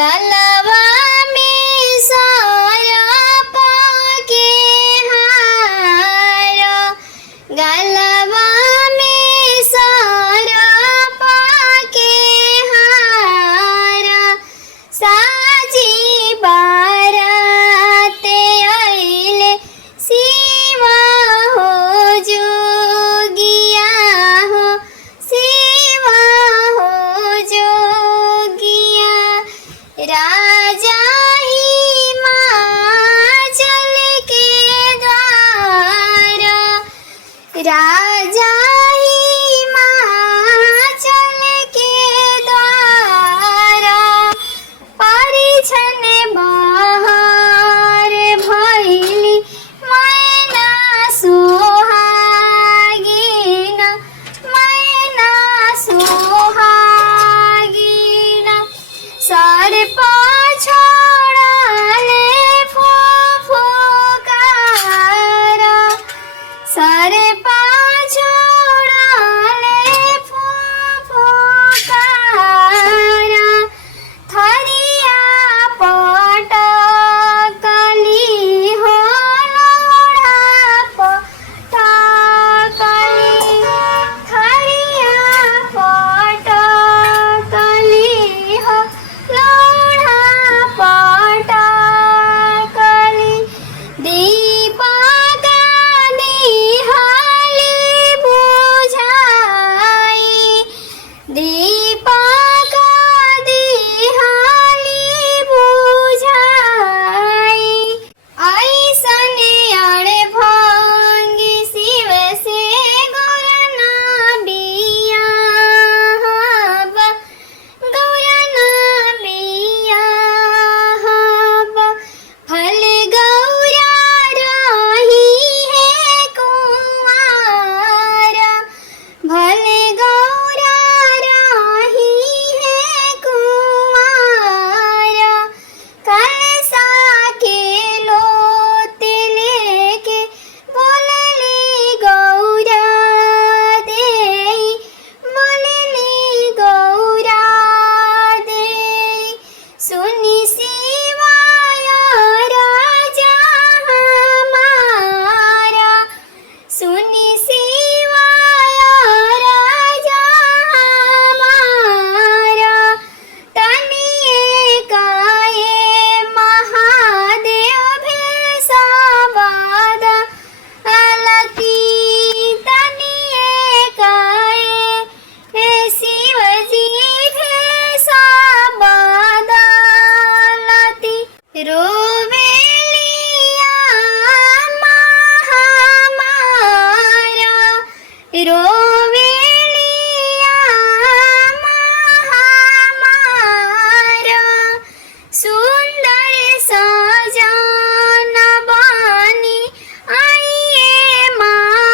गलवा में सौरभ के हार, गलवा में सौरभ के हार, साजी बाराते आइले शिवा हो जोगिया हो, शिवा हो जोगिया। राजा हिमाचल के द्वार, राजा हिमाचल के द्वार, परिछन बहार भइली मैना सुहागिन, मैना सुहागिन। सर छोड़ले फुफकार, सर छोड़ले फुफकार, थरिया पटकली हो लोढ़ा पटकली, थरिया पटकली हो लोढ़ा पटकली। दीपक दिहली बुझाई, दीपक दिहली बुझाई। ऐसन अड़भंगी शिव से गौरना बियाहब, गौरना बियाहब। फल गौरा रही है कुंवार, भल गौरा रही है कुंवार। कलसा के लोटे लेके बोलली गौरा देई, बोलली गौरा देई। सुनी शिवाय राजा हमारा, सुनी शिवाय राजा हमारा। तनिए काए महादेव भेषवाद अलती, तनिए काए हे शिवजी भेषवाद अलती। रोवेलिया महामारा, रोवेलिया महामारा। सुंदर सजन बनी आइए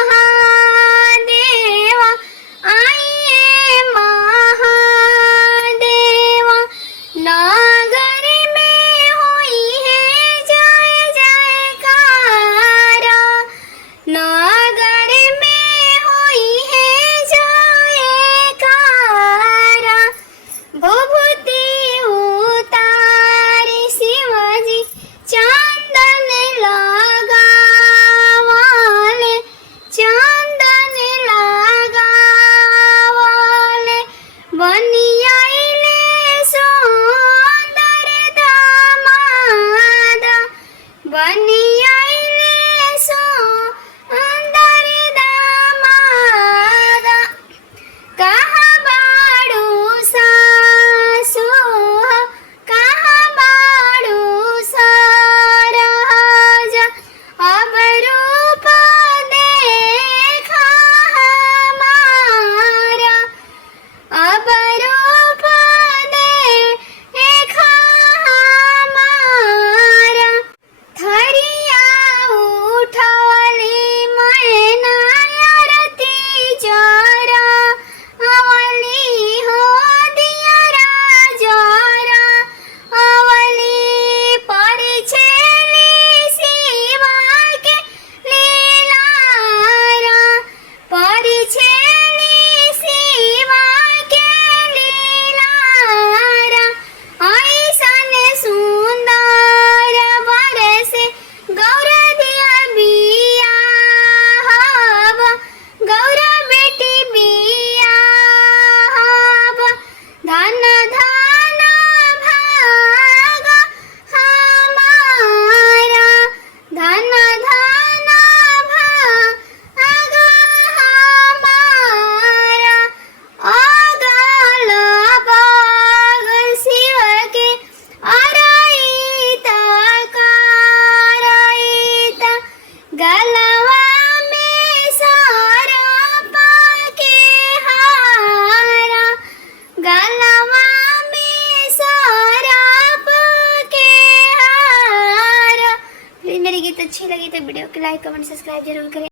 महादेव, आइए महादेव। नगर में हुई है जय जयकार, नगर में हुई है जयकार। भभूति उतारी शिवजी चंदन लगावले, चंदन लगावले। बनी आइले सुंदर दामाद, बनी आइले सुंदर दामाद। कहाँ बाड़ू सासु हो, कहाँ बाड़ू सरहज। अब रूप देखा हमारा, अब रूप देखा हमारा। थरिया लगी तो वीडियो को लाइक कमेंट सब्सक्राइब जरूर करें।